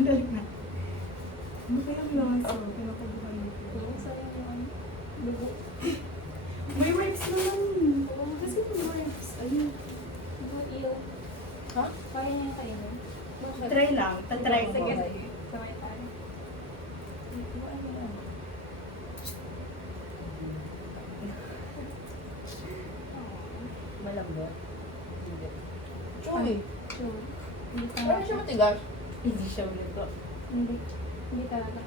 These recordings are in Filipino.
Dali na. Ano kayang lasa? Pinakabuhan nito. Oo, sayang yung ano. Dugo. May wipes naman. Oo, kasi may wipes. Ayun. Dugo, iyo. Ha? Kaya niya kainin. Bakit? Try lang. Tatry ko. Sige, sige. Sabay tayo. Ano ano yan? Malambot. Hindi. Chewy. Sure. Hindi ka Ano siya matigas? Hindi siya ulit ko. Hindi. Hindi talaga.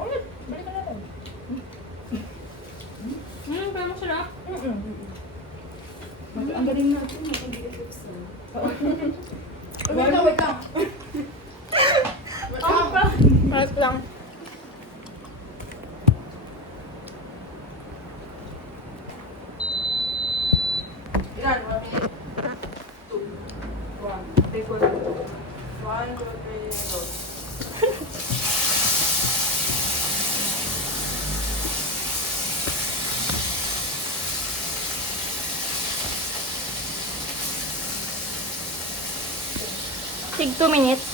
Ulit. Balik ka na lang. Pero masarap. Ang galing natin. Hindi ka buksan. Wait lang, wait lang. Wait lang. Ilan? 1 minute? 2. 1. Take 1. 1, 2, 3, go. Take 2 minutes.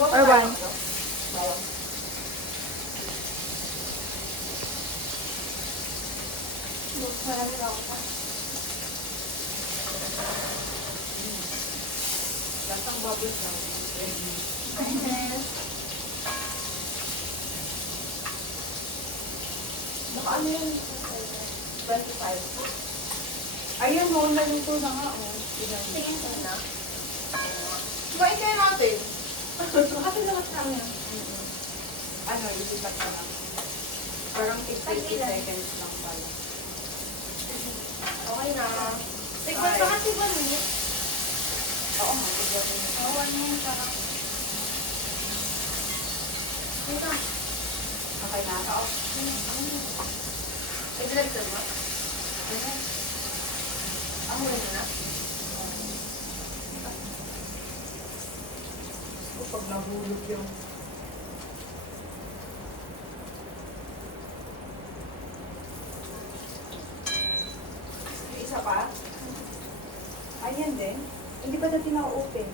Or 1. Bawang. Marami na ako. Lasang bubbles lang. Baka ano yung 25? Ayun, mo nalito na nga. Oh. Sige, ito na. Kumain kayo natin. Kasi lakas namin. Ano, isipat ka lang. Parang 50 seconds lang pala. Okay na. Tigwan pa kasi 1 minute. Oo, matigyan ko yun. Oo, 1 minute parang. Ito. Okay na. Oo. Ay, dilagsan mo? Ang huli na. Pag nahulog yung... Yung isa pa? Ayan din. Hindi pa natin na-open.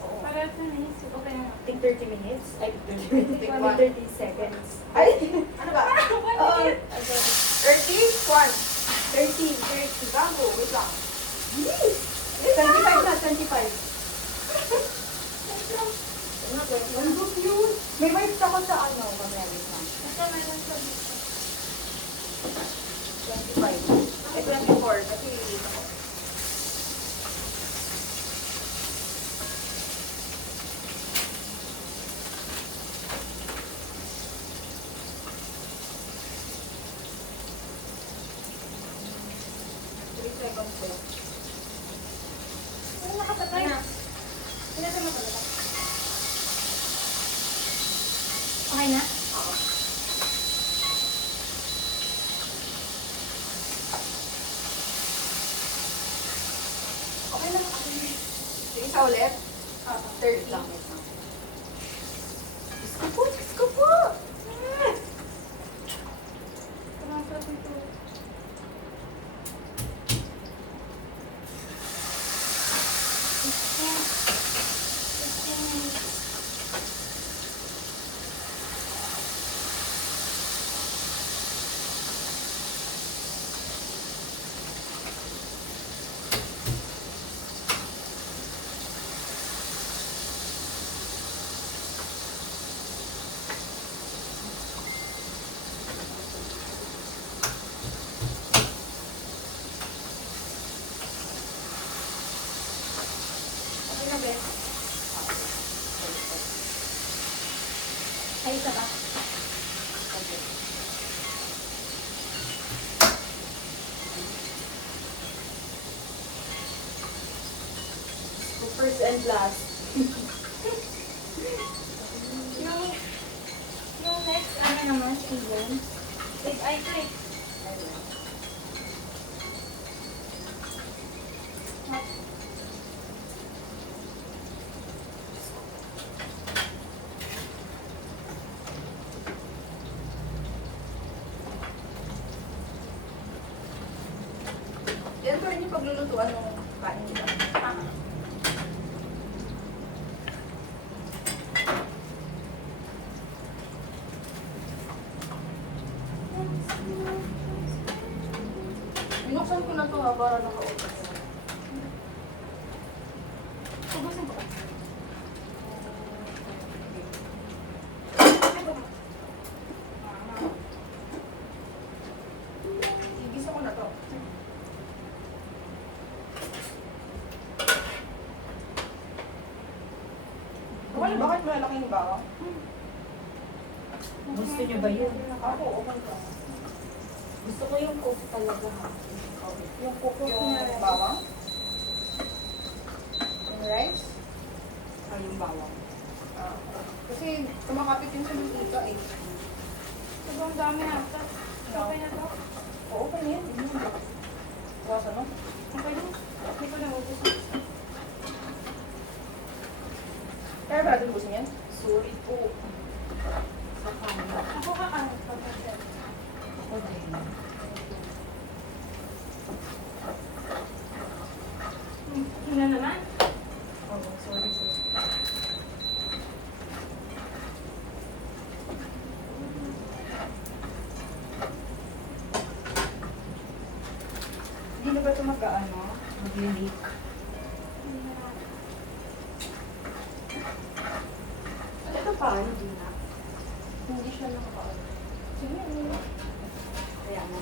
Oo. Para 2 minutes. Okay na. Take 30 minutes. Ay, 30 minutes. Take 30 seconds. Ay! Ano ba? Oo. 30? 1. 30. Bago. Wait lang. 25 na, 25. Ano, Ang good yun. May wipes ako sa ano, pag-ready lang. Basta meron sa 25. Ay, 24. Kasi ako. Seconds ko. Ano nakasabay? Pinasa mo talaga. Okay na? Oo. Okay lang ako. Yung isa ulit? Third lang. Diyos ko po! Diyos ko po! Tumasarap ito. Okay na, Ben? Ay, isa pa. Okay. First and last. Yung next, ano naman, season. Ay, click. Yan pa rin yung paglulutuan ng kain nila. Binuksan ko na to ha, para naka-open. Ubusin ko. Igisa ko na to. Okay, bakit malalaking bawang? Gusto niyo ba yun? Ako, okay ka. Gusto ko yung cook talaga ha. Yung cook yung bawang? Yung rice? Ay, yung bawang. Ah, kasi kumakapit yung sa mantika eh. Sobrang dami ata. Okay na to. Oo, okay na yan. Iwasan mo. Okay na. Hindi ko na ubus. Kaya ba natin gusto niyan? Sorry po. Sa kanya. Ako ka. Ako din. Hina naman. Oo, sorry po. Hindi na ba ito mag-ano? Mag-leak? Ito paano? Hindi na. Hindi siya nakakaano. Sige, ano na. Kaya na.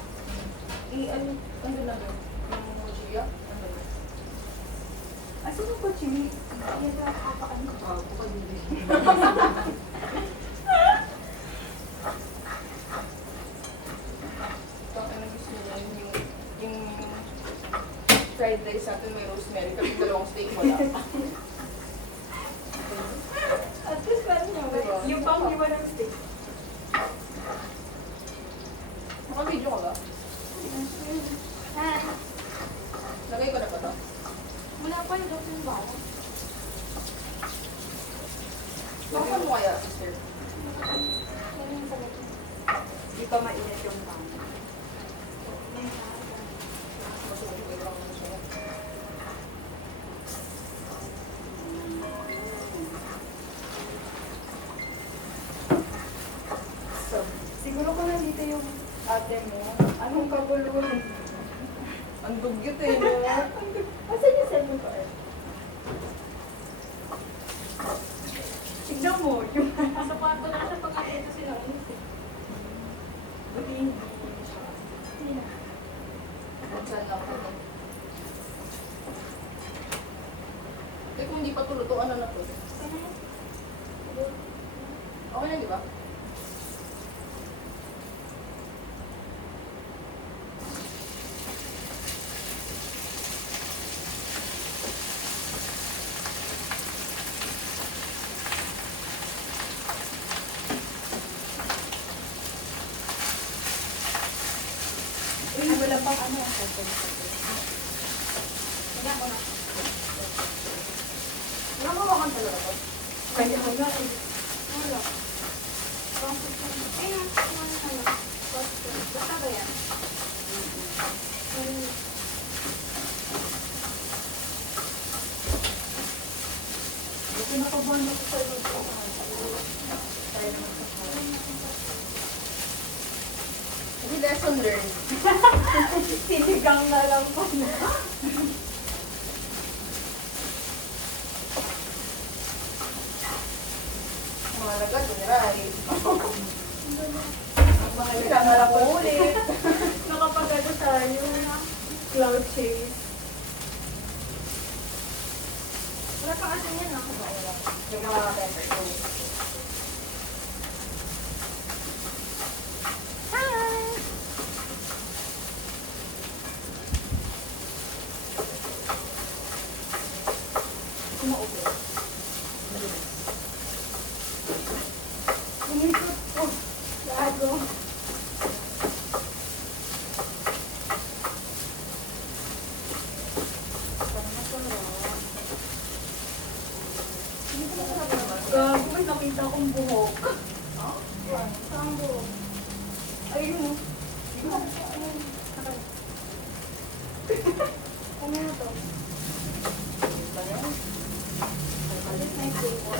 Ano na doon? Yung mojiya? Ano na? Asan yung kutsili? Kaya na kakaano. Oo, bukod din. Ito, ano gusto niya? Yung fried rice natin may rosemary. Kasi dalawang steak wala. At least meron niya. Diba? Yung pang iba ng steak. Naka-video ka ba? Hi. Lagay ko na ba ito? Wala pa yung doktor ba? Bakit mo kaya, sister? Yan yung sagot ko. Hindi pa mainit yung pan. So, siguro kung nandito yung ate mo, anong kabuluhan? Ang dugyot eh, no? Asan yung cellphone ko? Tignan mo, yung Sa kwarto na sa pag-aato sila. buti hindi. Hindi na. Saan ako? Eh, kung hindi pa tuluto, ano na to? Okay na, di ba? Uy, wala pang ano ang cellphone ko. Wala ko na. Nakawakan talaga to. Kaya ko na eh. Wala. Ayun, ano. Basta ba yan? Buti nakabanda ko sa iyo. Tayo naman sa kanya. Hindi lesson learned. Sinigang na lang po na. Mga nagad, generali. Ang mga Kailangan na po ulit. nakapagano tayo na cloud chase. Wala kang asin yan, ako ba? Bigyan ka mga pepper. Kumaupo. Umikot po. Lago. Gago, may nakita akong buhok. Saan ko? Ayun. Ano na to? This my flavor.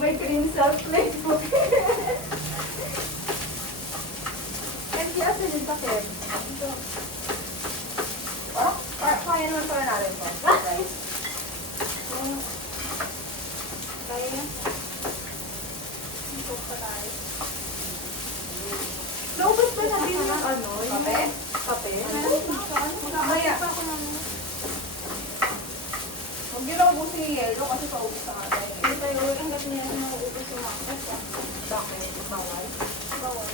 May green sa Facebook. Kasi asin yung takip. Ito. naman pala natin po. Guys. Kaya na. Ito pa tayo. Naubos ba natin yung ano? Kape? Kape? Mamaya. Pa ako naman. Huwag yun lang ubusin yung yelo kasi paubos na natin. Hindi tayo hanggat niya na nauubos yung maktes. Bakit? Bawal. Bawal.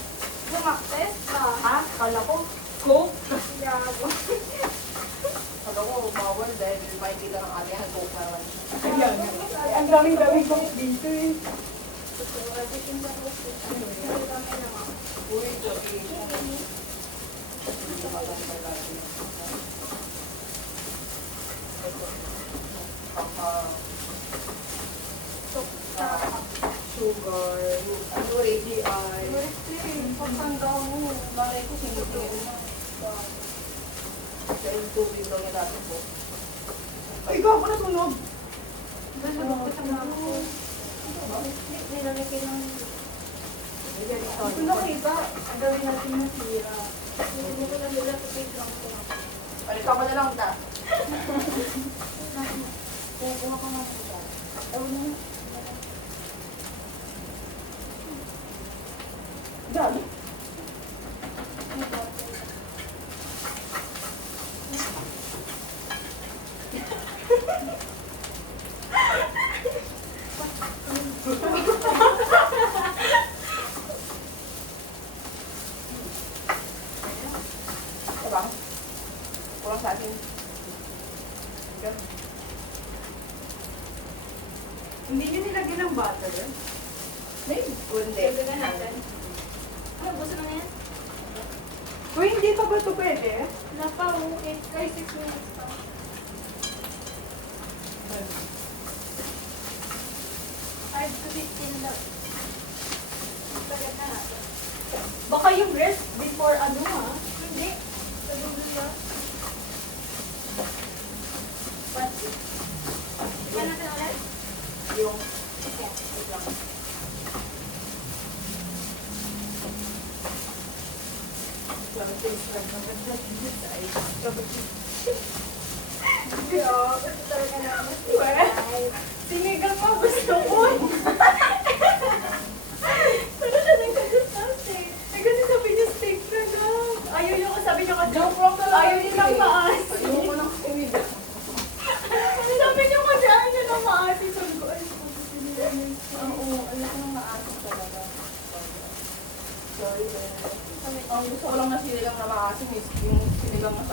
Yung maktes? Ha? Kala ko. Coke? Gago. Sabi ko, bawal dahil makikita ng ate ang coke naman. Ang daming-daming coke dito eh. Gusto ko kasi yung sa puso. Hindi kami naman. Uy, sorry. Hindi maganda lagi. Sugar. Ano, ready ay. Pagtanda mo, malay ko sinipin mo. Kaya yung tubig daw niya natin po. Ay, gago na tunog! Nalabog ko sa mga ko. Nilalagay ng... Kung nakita, ang gawin natin na sira. Hindi ko lang nila sa page lang ko. Balik ako na lang ta. Kukuha ko nga sila. Ewan mo. Dami. Diba? Kulang sa atin. Hindi nyo nilagyan ng butter? Hindi. Dagdagan natin. Ano, gusto mo na yan? Uy, hindi pa ba ito pwede? Napa, okay. Kaya 6 minutes pa. 5 to 15 lang. Tagal na natin. Baka yung rest before ano ha? Hindi. Sa dulo siya. Pansit. Tignan natin ulit. Yung Okay. wait lang. Talaga naman. Sinigang pa gusto ko. Pero siya nagkagustante. Eh kasi sabi niya steak na lang. Ayaw niyo ko sabi niya ka joke lang talaga. Ayaw niya lang maasi. Ayoko ng kumida. Sabi niya kasi ayaw niya lang maasi. Sabi ko, ay, sinigang. Oo, ayoko ng maasim talaga. Sorry, Kami ang gusto ko lang na sinigang na maasim is yung sinigang na